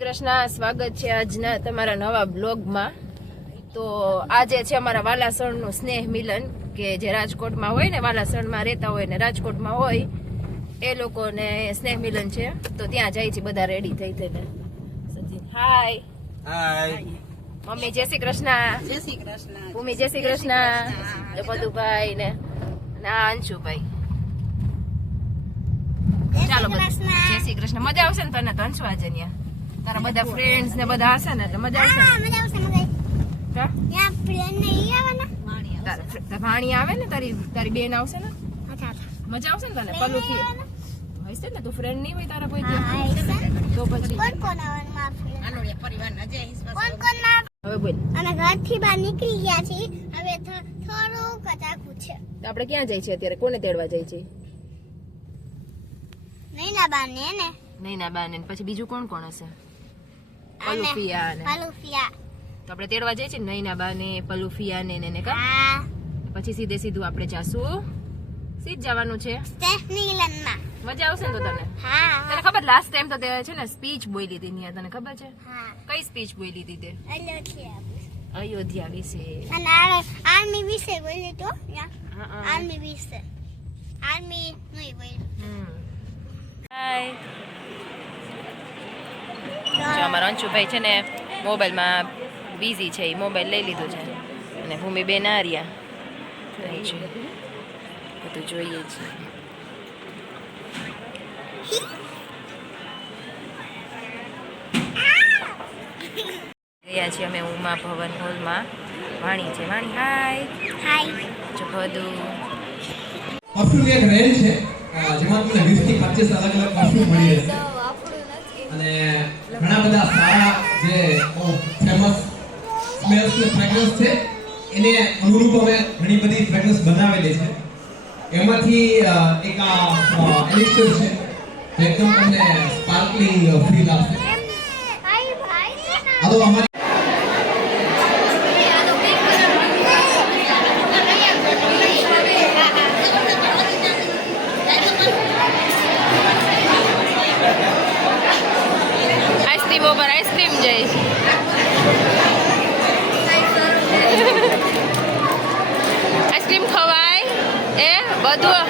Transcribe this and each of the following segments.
કૃષ્ણ, સ્વાગત છે આજના તમારા નવા બ્લોગમાં. તો આજે છે અમારા વાલાસણનું સ્નેહ મિલન, કે જે રાજકોટમાં હોય ને, વાલાસણમાં રહેતા હોય ને રાજકોટમાં હોય એ લોકોને સ્નેહ મિલન છે. તો ત્યાં જાય છે બધા રેડી થઈ થઈને. સચિન હાય. હાય. મમ્મી જય શ્રી કૃષ્ણ. જય શ્રી કૃષ્ણ. ભૂમિ જય શ્રી કૃષ્ણ. મધુભાઈ ને અંશુભાઈ. ચાલો જય શ્રી કૃષ્ણ. મજા આવશે ને તને તો અંશુ આજે ત્યાં? તારા બધા ફ્રેન્ડ્સ ને બધા હશે ને એટલે મજા આવશે ને? ભાણી આવે ને, તારી બેન આવશે ને, મજા આવશે ને તને? પલુખી હશે ને? તું ફ્રેન્ડ નહીં હોય તારા કોઈ? તો પછી હવે બોલ. અમે ઘરથી બહાર નીકળી ગયા છીએ. હવે થોડું કચાકું છે. આપણે ક્યાં જાય છે અત્યારે? કોને તેડવા જાય છે? નૈના બાને ને નૈના બા ને પછી બીજું કોણ કોણ હશે? પલુફિયા ને. પલુફિયા. તો આપણે તેડવા જાય છે નૈના બા ને, પલુફિયા ને ને કા. હા. પછી સીધું આપણે જાશું. સીધ જવાનું છે સ્ટેશનીલનમાં. મજા આવશે ને તો તને? હા. તને ખબર લાસ્ટ ટાઈમ તો તે છે ને સ્પીચ બોલી હતી ત્યાં, તને ખબર છે? હા. કઈ સ્પીચ બોલી હતી તે? અયોધ્યા વિશે અને આર્મી વિશે બોલી તો. આર્મી વિશે. આર્મી નહીં બોલી. હાય. જો અમારા અંશુભાઈ છે ને મોબાઈલમાં બિઝી છે, એ મોબાઈલ લઈ લીધો છે. અને ભૂમિ બેન આર્યા છે, બધું જોઈએ છે. ગયા છીએ અમે ઉમા ભવન હોલમાં. વાણી છે. વાણી હાય. હાય. જો બધું પરફ્યુમ એક રેન્જ છે જેમાં તમને 20 થી 25 અલગ અલગ પરફ્યુમ મળી રહેશે અને ઘણા બધા સારા જે ફેમસ સ્મેલ્સ ને ફ્રેગ્રન્સ છે એને અનુરૂપ અમે ઘણી બધી ફ્રેગ્રન્સ બનાવેલી છે. એમાંથી એક આ એલિક્સર છે જે એકદમ તમને સ્પાર્કલિંગ ફીલ આપશે. આ તો અમારી આઈસ્ક્રીમ ઉપર આઈસ્ક્રીમ જઈશ. આઈસ્ક્રીમ ખવાય એ બધું.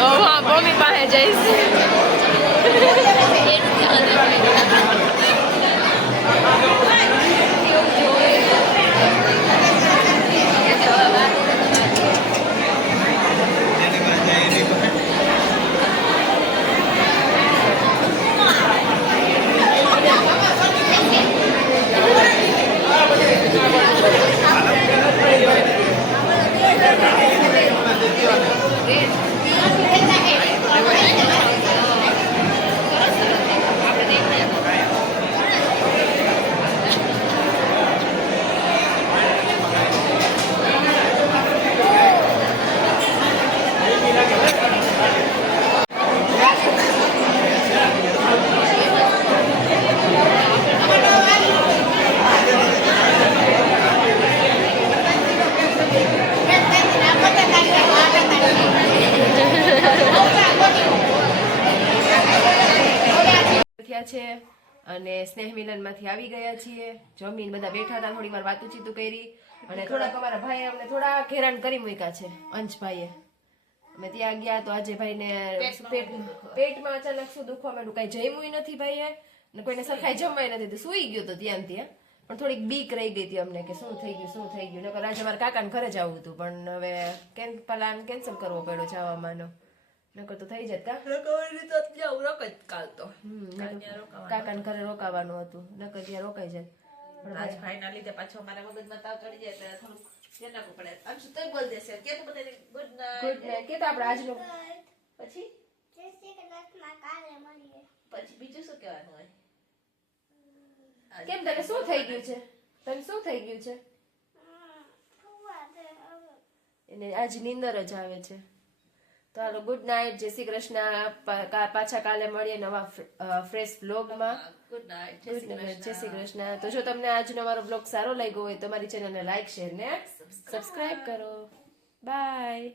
હા, મમ્મી પાસે જઈશ. છે અને સ્નેહ મિલનમાંથી આવી ગયા છીએ. જમીન બધા બેઠા હતા, થોડી વાર વાતુચીતું કરી અને થોડાક અમારા ભાઈ અમને થોડા હેરાન કરી મૂક્યા છે. અંશભાઈએ અમે ત્યાં ગયા તો આજે ભાઈને પેટમાં અચાનક શું દુખવા માંડ્યું. કઈ જમ્યું નથી ભાઈએ ને કોઈને સરખાઈ જમાય નથી, તો સુઈ ગયો તો ત્યાં પણ થોડીક બીક રહી ગઈ હતી અમને કે શું થઈ ગયું. નકર આજે અમારા કાકાને ઘરે જવું હતું પણ હવે પ્લાન કેન્સલ કરવો પડ્યો જવાનો. નકર તો થઈ જત કાકાને ઘરે રોકાવાનું હતું, નકર ત્યાં રોકાઈ જાય. પણ આજ ભાઈના લીધે પાછો મારા મગજમાં તાવ ચડી જાય એટલે થોડું ધ્યાન રાખવું પડે. અંશુ તો બોલ દેશે કે તો બધાને ગુડ નાઈટ કે તો આપણે આજનો પછી પછી બીજું શું કહેવાનું હોય? કેમ તને શું થઈ ગયું છે? એને આજ નીંદર જ આવે છે. તો હાલો ગુડ નાઇટ, જય શ્રી કૃષ્ણ. પાછા કાલે મળીએ નવા ફ્રેશ બ્લોગમાં. ગુડ નાઇટ, જય શ્રી કૃષ્ણ. તો જો તમને આજનો મારો બ્લોગ સારો લાગ્યો હોય તો મારી ચેનલને લાઈક, શેર ને સબસ્ક્રાઇબ કરો. બાય.